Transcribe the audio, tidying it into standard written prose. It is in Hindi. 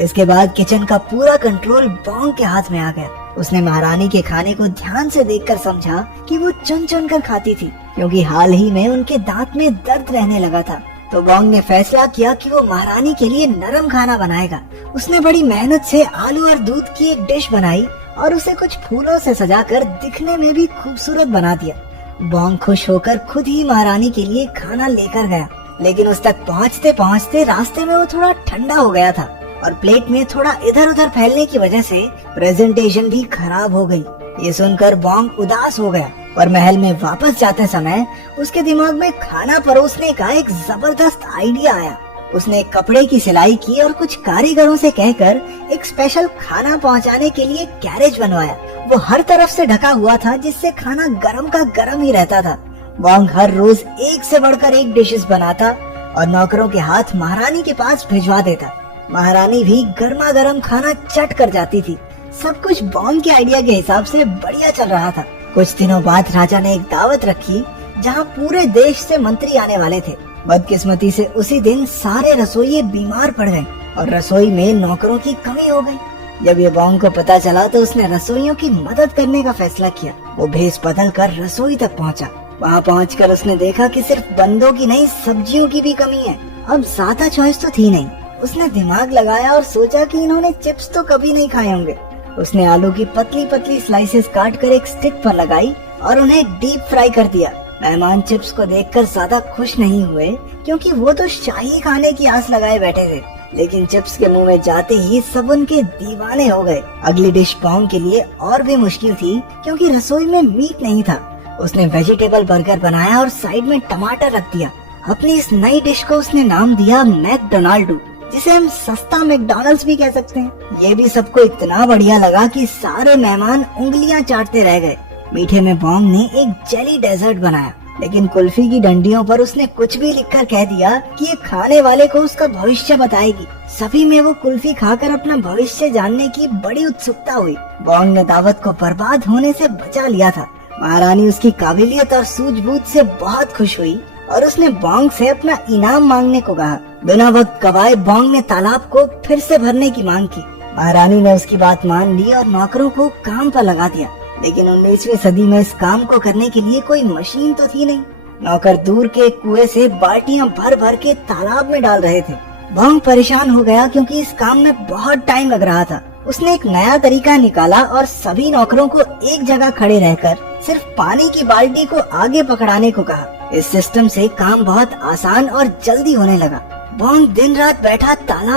इसके बाद किचन का पूरा कंट्रोल बॉन्ग के हाथ में आ गया। उसने महारानी के खाने को ध्यान से देखकर समझा कि वो चुन चुन कर खाती थी, क्योंकि हाल ही में उनके दांत में दर्द रहने लगा था। तो बॉन्ग ने फैसला किया कि वो महारानी के लिए नरम खाना बनाएगा। उसने बड़ी मेहनत से आलू और दूध की एक डिश बनाई और उसे कुछ फूलों से सजाकर दिखने में भी खूबसूरत बना दिया। बॉन्ग खुश होकर खुद ही महारानी के लिए खाना लेकर गया, लेकिन उस तक पहुँचते पहुँचते रास्ते में वो थोड़ा ठंडा हो गया था और प्लेट में थोड़ा इधर उधर फैलने की वजह से प्रेजेंटेशन भी खराब हो गई। ये सुनकर बॉन्ग उदास हो गया और महल में वापस जाते समय उसके दिमाग में खाना परोसने का एक जबरदस्त आइडिया आया। उसने एक कपड़े की सिलाई की और कुछ कारीगरों से कहकर एक स्पेशल खाना पहुंचाने के लिए कैरेज बनवाया। वो हर तरफ से ढका हुआ था, जिससे खाना गरम का गरम ही रहता था। बॉन्ग हर रोज एक से बढ़कर एक डिशेस बनाता और नौकरों के हाथ महारानी के पास भिजवा देता। महारानी भी गर्मा गर्म खाना चट कर जाती थी। सब कुछ बॉन्ग के आइडिया के हिसाब से बढ़िया चल रहा था। कुछ दिनों बाद राजा ने एक दावत रखी जहाँ पूरे देश से मंत्री आने वाले थे। बदकिस्मती से उसी दिन सारे रसोइये बीमार पड़ गए और रसोई में नौकरों की कमी हो गई। जब ये बॉन्ग को पता चला तो उसने रसोइयों की मदद करने का फैसला किया। वो भेष बदल कर रसोई तक पहुंचा। वहाँ पहुंचकर उसने देखा कि सिर्फ बंदों की नहीं, सब्जियों की भी कमी है। अब ज्यादा चॉइस तो थी नहीं। उसने दिमाग लगाया और सोचा कि इन्होंने चिप्स तो कभी नहीं खाए होंगे। उसने आलू की पतली पतली स्लाइसेस काट कर एक स्टिक पर लगाई और उन्हें डीप फ्राई कर दिया। मेहमान चिप्स को देखकर ज्यादा खुश नहीं हुए, क्योंकि वो तो शाही खाने की आस लगाए बैठे थे। लेकिन चिप्स के मुंह में जाते ही सब उनके दीवाने हो गए। अगली डिश बॉन्ग के लिए और भी मुश्किल थी, क्योंकि रसोई में मीट नहीं था। उसने वेजिटेबल बर्गर बनाया और साइड में टमाटर रख दिया। अपनी इस नई डिश को उसने नाम दिया मैकडोनाल्डू, जिसे हम सस्ता मैकडॉनल्ड्स भी कह सकते हैं। ये भी सबको इतना बढ़िया लगा कि सारे मेहमान उंगलियां चाटते रह गए। मीठे में बॉन्ग ने एक जेली डेजर्ट बनाया, लेकिन कुल्फी की डंडियों पर उसने कुछ भी लिखकर कह दिया कि ये खाने वाले को उसका भविष्य बताएगी। सभी में वो कुल्फी खाकर अपना भविष्य जानने की बड़ी उत्सुकता हुई। बॉन्ग ने दावत को बर्बाद होने से बचा लिया था। महारानी उसकी काबिलियत और सूझबूझ से बहुत खुश हुई और उसने बॉन्ग से अपना इनाम मांगने को कहा। बिना वक्त गवाए बॉन्ग ने तालाब को फिर से भरने की मांग की। महारानी ने उसकी बात मान ली और नौकरों को काम पर लगा दिया। लेकिन 19वीं सदी में इस काम को करने के लिए कोई मशीन तो थी नहीं। नौकर दूर के कुएं से बाल्टियां भर भर के तालाब में डाल रहे थे। बॉन्ग परेशान हो गया, क्योंकि इस काम में बहुत टाइम लग रहा था। उसने एक नया तरीका निकाला और सभी नौकरों को एक जगह खड़े रहकर सिर्फ पानी की बाल्टी को आगे पकड़ाने को कहा। इस सिस्टम से काम बहुत आसान और जल्दी होने लगा। बॉन्ग दिन रात बैठा तालाब